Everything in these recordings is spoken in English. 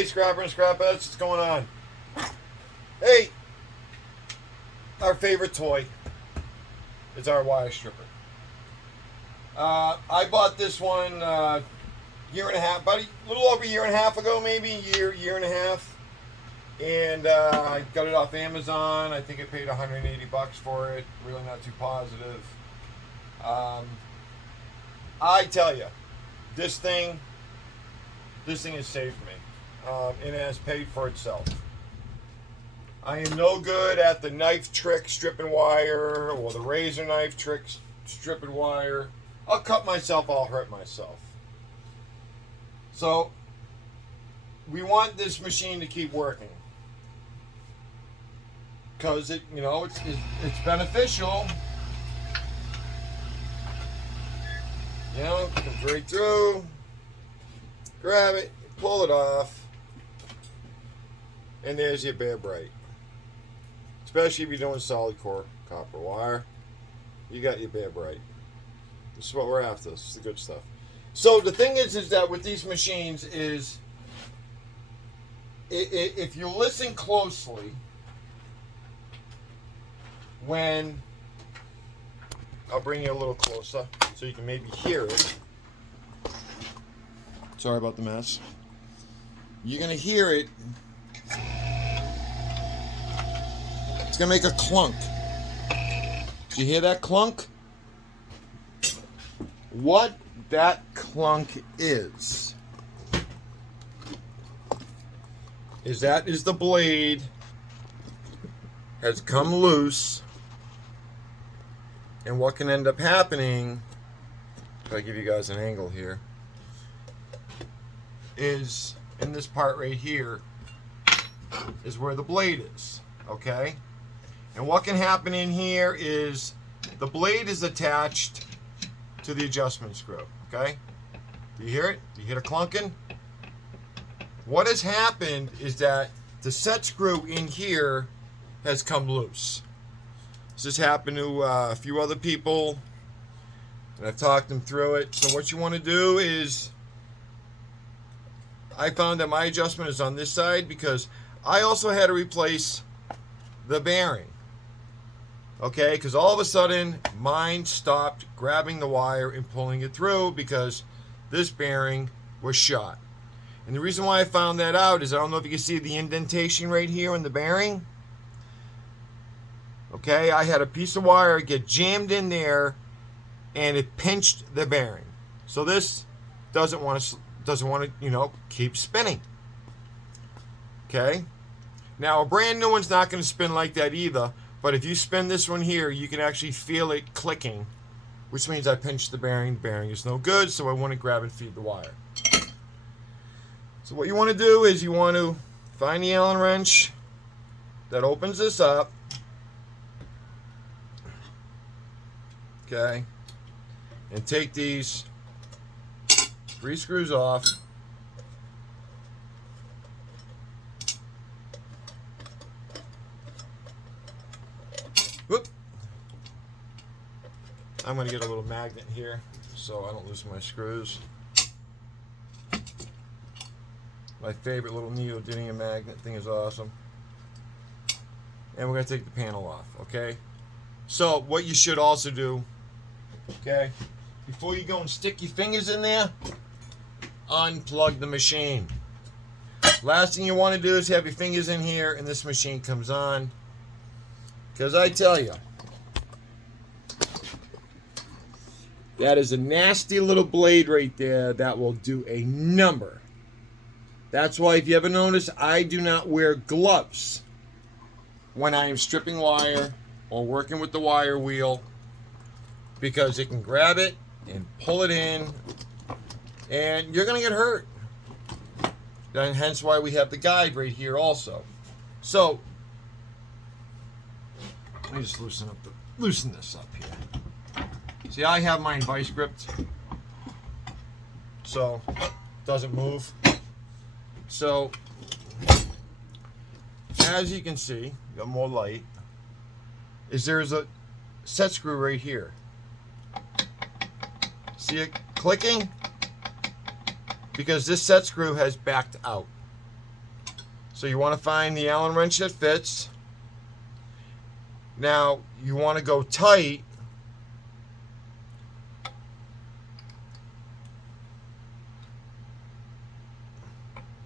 Hey, Scrapper and Scrapettes, what's going on? Hey, our favorite toy is our wire stripper. I bought this one year and a half, about a little over a year and a half ago, maybe year and a half. And I got it off Amazon. I think I paid 180 bucks for it. Really not too positive. I tell you, this thing has saved me. And it has paid for itself. I am no good at the knife trick stripping wire or the razor knife trick stripping wire. I'll cut myself, I'll hurt myself. So we want this machine to keep working because it's beneficial. You know, it comes right through, grab it, pull it off. And there's your bare bright. Especially if you're doing solid core copper wire. You got your bare bright. This is what we're after. This is the good stuff. So the thing is that with these machines is, if you listen closely, when, I'll bring you a little closer so you can maybe hear it. Sorry about the mess. You're going to hear it. It's going to make a clunk. Did you hear that clunk? What that clunk is the blade has come loose, and what can end up happening, if I give you guys an angle here, is in this part right here is where the blade is, okay? And what can happen in here is the blade is attached to the adjustment screw, okay? Do you hear it? Do you hear the clunking? What has happened is that the set screw in here has come loose. This has happened to a few other people, and I've talked them through it. So what you want to do is, I found that my adjustment is on this side because I also had to replace the bearing. Okay, because all of a sudden mine stopped grabbing the wire and pulling it through because this bearing was shot. And the reason why I found that out is, I don't know if you can see the indentation right here in the bearing. Okay, I had a piece of wire get jammed in there and it pinched the bearing. So this doesn't want to keep spinning. Okay, now a brand new one's not going to spin like that either, but if you spin this one here, you can actually feel it clicking, which means I pinched the bearing. The bearing is no good, so I want to grab and feed the wire. So what you want to do is you want to find the Allen wrench that opens this up, okay, and take these 3 screws off. Whoop. I'm going to get a little magnet here so I don't lose my screws. My favorite little neodymium magnet thing is awesome. And we're going to take the panel off, okay? So what you should also do, okay, before you go and stick your fingers in there, unplug the machine. Last thing you want to do is have your fingers in here and this machine comes on. Because I tell you, that is a nasty little blade right there that will do a number. That's why, if you ever notice, I do not wear gloves when I am stripping wire or working with the wire wheel, because it can grab it and pull it in and you're going to get hurt. And hence why we have the guide right here also. So let me just loosen this up here. See, I have mine vice gripped, so it doesn't move. So as you can see, got more light, there's a set screw right here. See it clicking? Because this set screw has backed out. So you want to find the Allen wrench that fits. Now you want to go tight.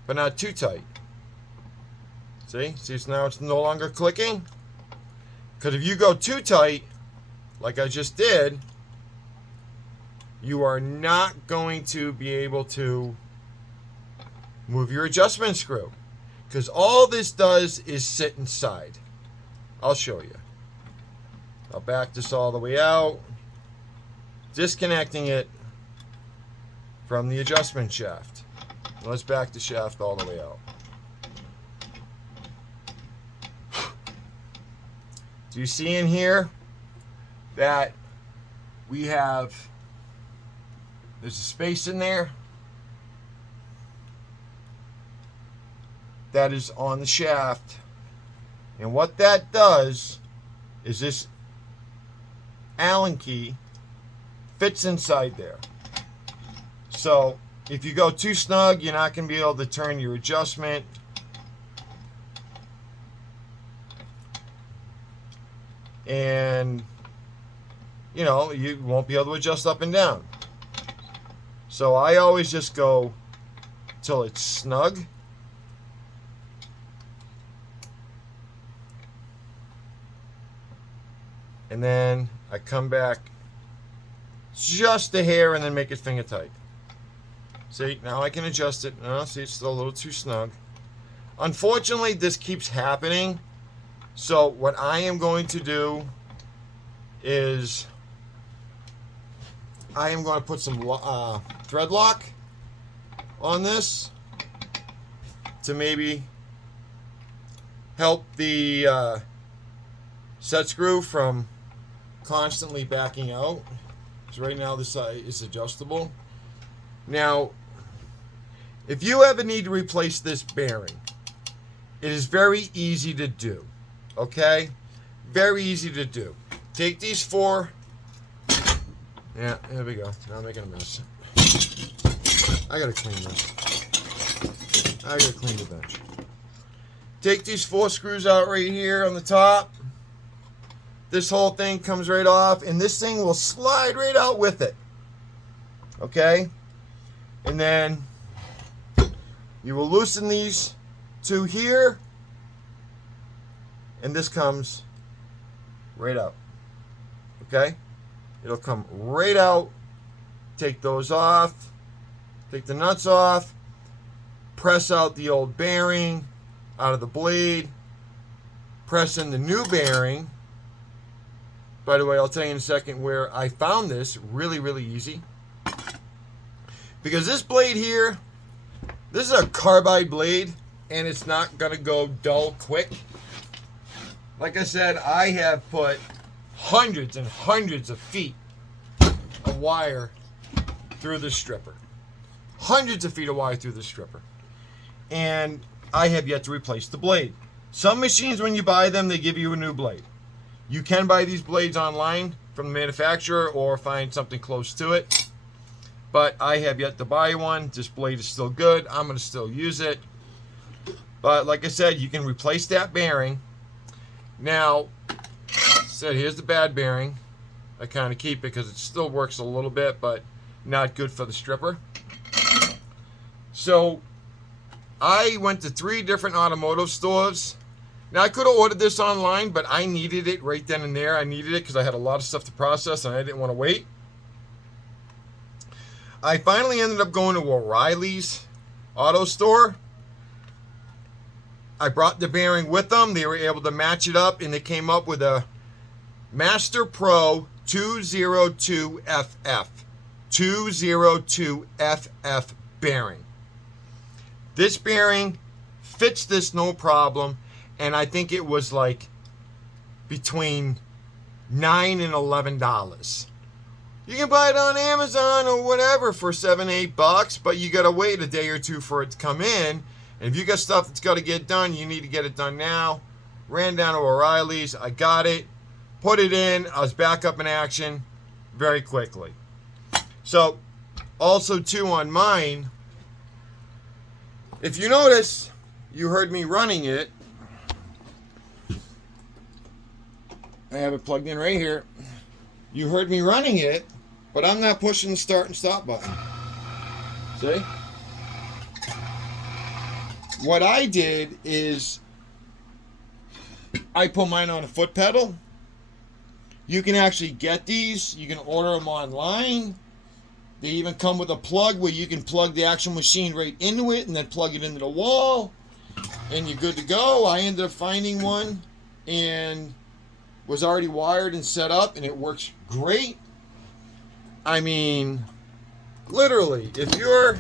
But not too tight. See, now it's no longer clicking. Because if you go too tight, like I just did, you are not going to be able to move your adjustment screw. Because all this does is sit inside. I'll show you. I'll back this all the way out, disconnecting it from the adjustment shaft. Let's back the shaft all the way out. Do you see in here that we have, there's a space in there that is on the shaft, and what that does is this Allen key fits inside there. So if you go too snug, you're not going to be able to turn your adjustment. And, you know, you won't be able to adjust up and down. So I always just go till it's snug. And then I come back just a hair and then make it finger tight. See, now I can adjust it. Oh, see, it's still a little too snug. Unfortunately, this keeps happening. So what I am going to do is I am going to put some thread lock on this to maybe help the set screw from constantly backing out. Because right now this is adjustable. Now, if you ever need to replace this bearing, it is very easy to do. Okay? Very easy to do. Take these four. Yeah, there we go. Now I'm making a mess. I gotta clean this. I gotta clean the bench. Take these 4 screws out right here on the top. This whole thing comes right off, and this thing will slide right out with it. Okay? And then you will loosen these 2 here. And this comes right out. Okay? It'll come right out. Take those off. Take the nuts off. Press out the old bearing out of the blade. Press in the new bearing. By the way, I'll tell you in a second where I found this really, really easy. Because this blade here, this is a carbide blade, and it's not going to go dull quick. Like I said, I have put hundreds and hundreds of feet of wire through this stripper. Hundreds of feet of wire through this stripper. And I have yet to replace the blade. Some machines, when you buy them, they give you a new blade. You can buy these blades online from the manufacturer or find something close to it. But I have yet to buy one. This blade is still good. I'm going to still use it. But like I said, you can replace that bearing. Now, here's the bad bearing. I kind of keep it because it still works a little bit, but not good for the stripper. So, I went to 3 different automotive stores. Now, I could have ordered this online, but I needed it right then and there. I needed it because I had a lot of stuff to process, and I didn't want to wait. I finally ended up going to O'Reilly's auto store. I brought the bearing with them. They were able to match it up, and they came up with a Master Pro 202FF. 202FF bearing. This bearing fits this no problem, and I think it was like between $9 and $11. You can buy it on Amazon or whatever for $7, $8, but you gotta wait a day or two for it to come in. And if you got stuff that's got to get done, you need to get it done now. Ran down to O'Reilly's. I got it. Put it in. I was back up in action very quickly. So, also too on mine, if you notice, you heard me running it. I have it plugged in right here. You heard me running it, but I'm not pushing the start and stop button. See? What I did is I put mine on a foot pedal. You can actually get these. You can order them online. They even come with a plug where you can plug the actual machine right into it and then plug it into the wall. And you're good to go. I ended up finding one and was already wired and set up, and it works great. I mean, literally, if you're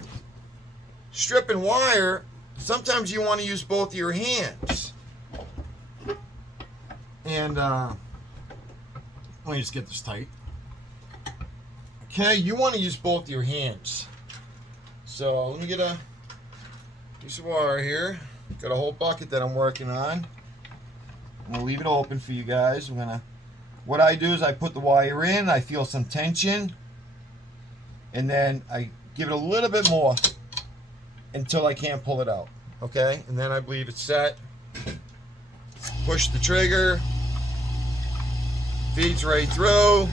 stripping wire, sometimes you want to use both of your hands. And let me just get this tight. Okay, you want to use both your hands. So let me get a piece of wire here. Got a whole bucket that I'm working on. I'm gonna leave it open for you guys. What I do is I put the wire in, I feel some tension, and then I give it a little bit more until I can't pull it out. Okay, and then I believe it's set. Push the trigger. Feeds right through.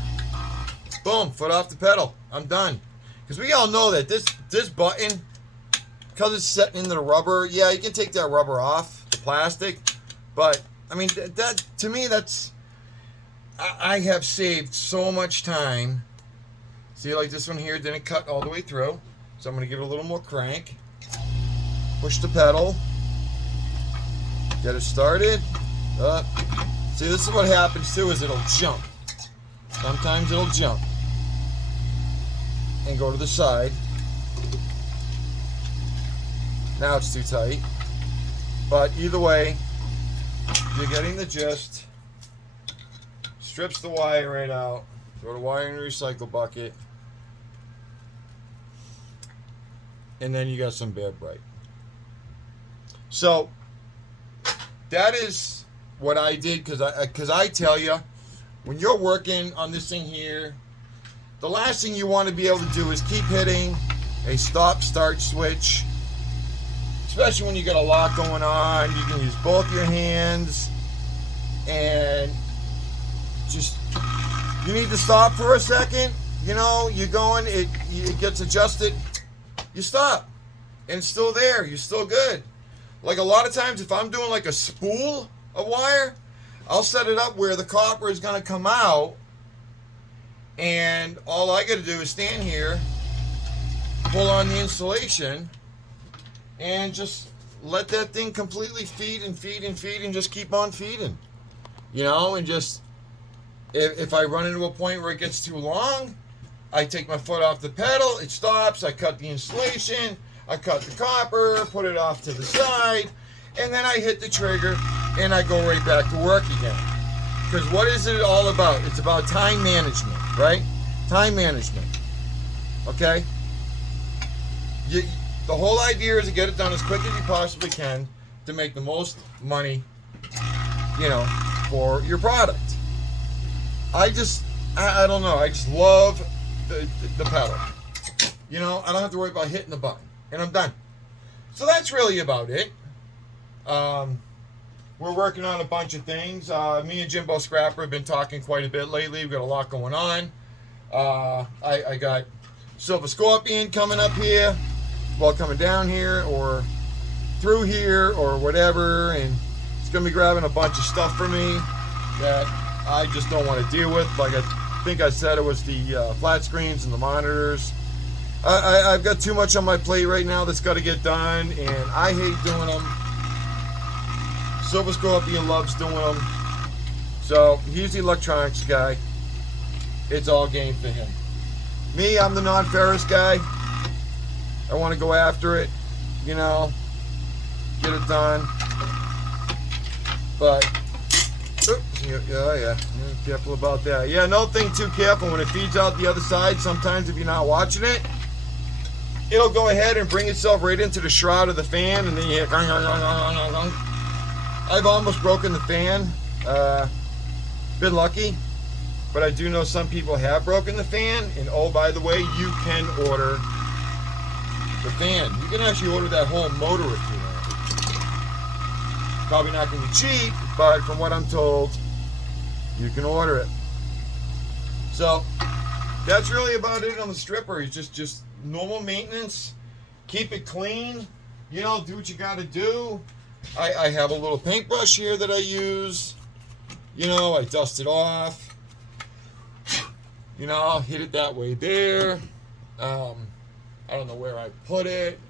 Boom, foot off the pedal. I'm done. Because we all know that this button, because it's set into the rubber, yeah, you can take that rubber off, the plastic. But, I mean, that to me, that's, I have saved so much time. See, like this one here didn't cut all the way through. So I'm going to give it a little more crank. Push the pedal. Get it started. Up. See, this is what happens too, is it'll jump. Sometimes it'll jump and go to the side. Now it's too tight. But either way, you're getting the gist. Strips the wire right out. Throw the wire in the recycle bucket. And then you got some bare bright. So that is what I did, because I tell you, when you're working on this thing here, the last thing you want to be able to do is keep hitting a stop-start switch, especially when you got a lot going on. You can use both your hands, and just, you need to stop for a second. You know, you're going, it gets adjusted, you stop, and it's still there. You're still good. Like a lot of times, if I'm doing like a spool of wire, I'll set it up where the copper is going to come out, and all I got to do is stand here, pull on the insulation, and just let that thing completely feed and feed and feed and just keep on feeding. You know, and just, if I run into a point where it gets too long, I take my foot off the pedal, it stops, I cut the insulation, I cut the copper, put it off to the side, and then I hit the trigger, and I go right back to work again. Because what is it all about? It's about time management, right? Time management. Okay? The whole idea is to get it done as quick as you possibly can to make the most money, you know, for your product. I don't know. I just love the pedal. You know, I don't have to worry about hitting the button. And I'm done. So that's really about it. We're working on a bunch of things. Me and Jimbo Scrapper have been talking quite a bit lately. We've got a lot going on. I got Silver Scorpion coming up here, well, coming down here or through here or whatever, and it's going to be grabbing a bunch of stuff for me that I just don't want to deal with. Like I think I said, it was the flat screens and the monitors. I've got too much on my plate right now that's got to get done, and I hate doing them. Silver Scorpion loves doing them. So he's the electronics guy. It's all game for him. Me, I'm the non-ferrous guy. I want to go after it, you know, get it done. But, yeah, careful about that. Yeah, no thing too careful. When it feeds out the other side, sometimes if you're not watching it, it'll go ahead and bring itself right into the shroud of the fan, and then you hear. I've almost broken the fan. Been lucky, but I do know some people have broken the fan. And oh, by the way, you can order the fan. You can actually order that whole motor if you want. Probably not going to be cheap, but from what I'm told, you can order it. So that's really about it on the stripper. It's just normal maintenance. Keep it clean. You know, do what you got to do. I have a little paintbrush here that I use. You know, I dust it off. You know, I'll hit it that way there. I don't know where I put it.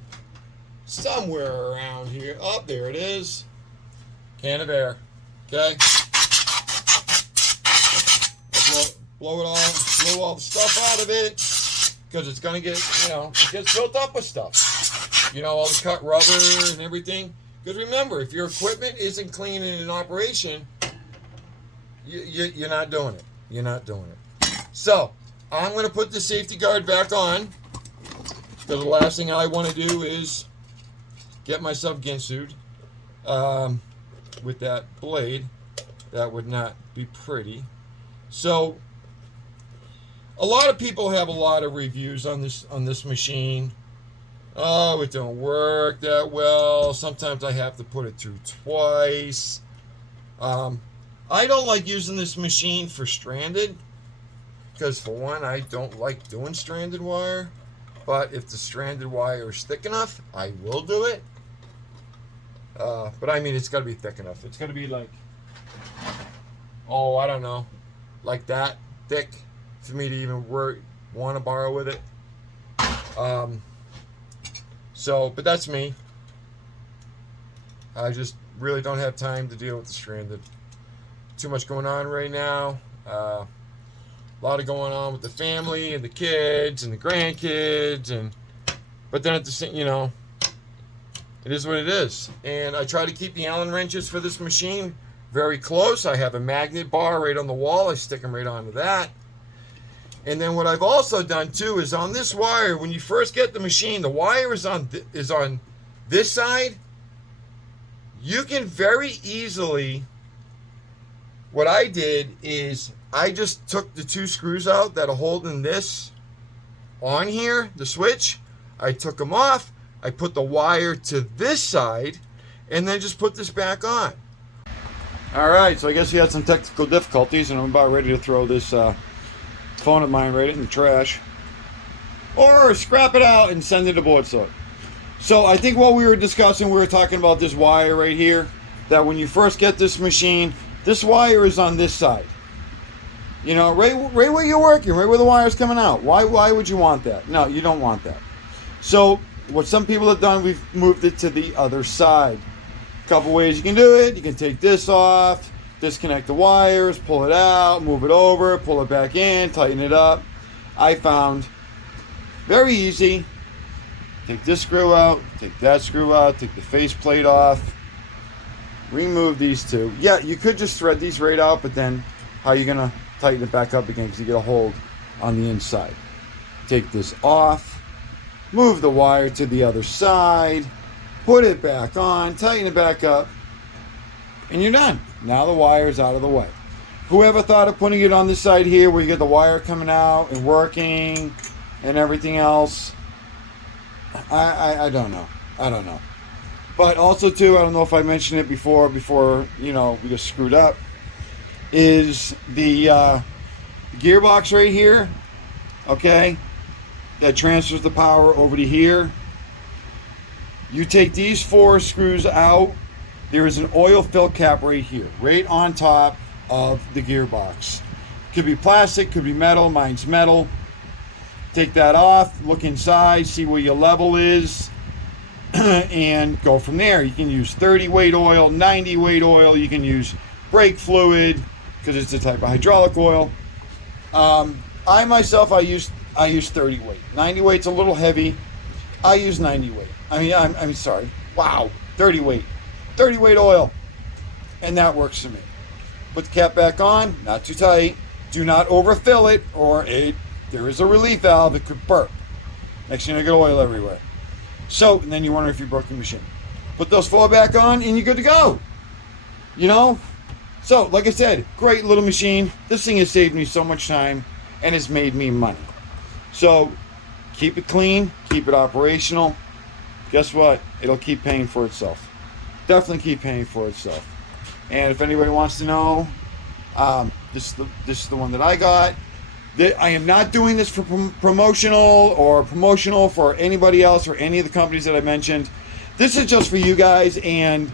Somewhere around here. Oh, there it is. Can of air. Okay. Blow all the stuff out of it, because it's gonna get, you know, it gets built up with stuff. You know, all the cut rubber and everything. Because remember, if your equipment isn't clean and in operation, you're not doing it. You're not doing it. So I'm gonna put the safety guard back on, because the last thing I want to do is get myself ginsued with that blade. That would not be pretty. So a lot of people have a lot of reviews on this machine. Oh, it don't work that well. Sometimes I have to put it through twice. I don't like using this machine for stranded, because for one, I don't like doing stranded wire. But if the stranded wire is thick enough, I will do it. But I mean, it's got to be thick enough. It's got to be like, oh, I don't know, like that thick for me to even want to borrow with it. But that's me. I just really don't have time to deal with the stranded. Too much going on right now. A lot of going on with the family and the kids and the grandkids, but then at the same, you know, it is what it is. And I try to keep the Allen wrenches for this machine very close. I have a magnet bar right on the wall. I stick them right onto that. And then what I've also done too is on this wire, when you first get the machine, the wire is on this side. You can very easily, what I did is I just took the two screws out that are holding this on here, the switch. I took them off. I put the wire to this side, and then just put this back on. Alright, so I guess we had some technical difficulties, and I'm about ready to throw this phone of mine right in the trash. Or scrap it out and send it to board sort. So I think what we were discussing, we were talking about this wire right here, that when you first get this machine, this wire is on this side. You know, right where you're working, right where the wire's coming out. Why would you want that? No, you don't want that. So what some people have done, we've moved it to the other side. A couple ways you can do it. You can take this off, disconnect the wires, pull it out, move it over, pull it back in, tighten it up. I found very easy. Take this screw out, take that screw out, take the faceplate off, remove these two. Yeah, you could just thread these right out, but then how are you going to tighten it back up again, because you get a hold on the inside. Take this off, move the wire to the other side, put it back on, tighten it back up, and you're done. Now the wire's out of the way. Whoever thought of putting it on this side here where you get the wire coming out and working and everything else, I don't know. I don't know. But also too, I don't know if I mentioned it before, you know, we just screwed up, is the gearbox right here, okay, that transfers the power over to here. You take these 4 screws out. There is an oil fill cap right here, right on top of the gearbox. Could be plastic, could be metal. Mine's metal. Take that off, look inside, see where your level is, and go from there. You can use 30 weight oil, 90 weight oil. You can use brake fluid, because it's a type of hydraulic oil. I myself, I use 30 weight. 90 weight's a little heavy. I use 90 weight. I'm sorry. Wow, 30 weight. 30 weight oil. And that works for me. Put the cap back on, not too tight. Do not overfill it, or there is a relief valve, it could burp. Next thing you get oil everywhere. So, and then you wonder if you broke the machine. Put those 4 back on, and you're good to go. You know? So, like I said, great little machine. This thing has saved me so much time, and has made me money. So, keep it clean, keep it operational. Guess what? It'll keep paying for itself. definitely keep paying for itself. And if anybody wants to know, this is the one that I got. I am not doing this for promotional for anybody else or any of the companies that I mentioned. This is just for you guys, and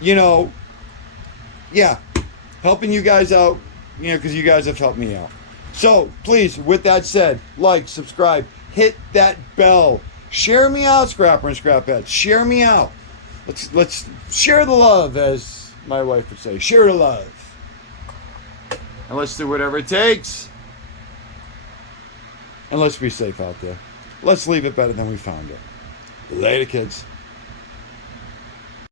yeah, helping you guys out, because you guys have helped me out. So please, with that said, like, subscribe, hit that bell, share me out, Scrapper and Scrapheads. Share me out. Let's share the love, as my wife would say. Share the love, and let's do whatever it takes. And let's be safe out there. Let's leave it better than we found it. Later, kids.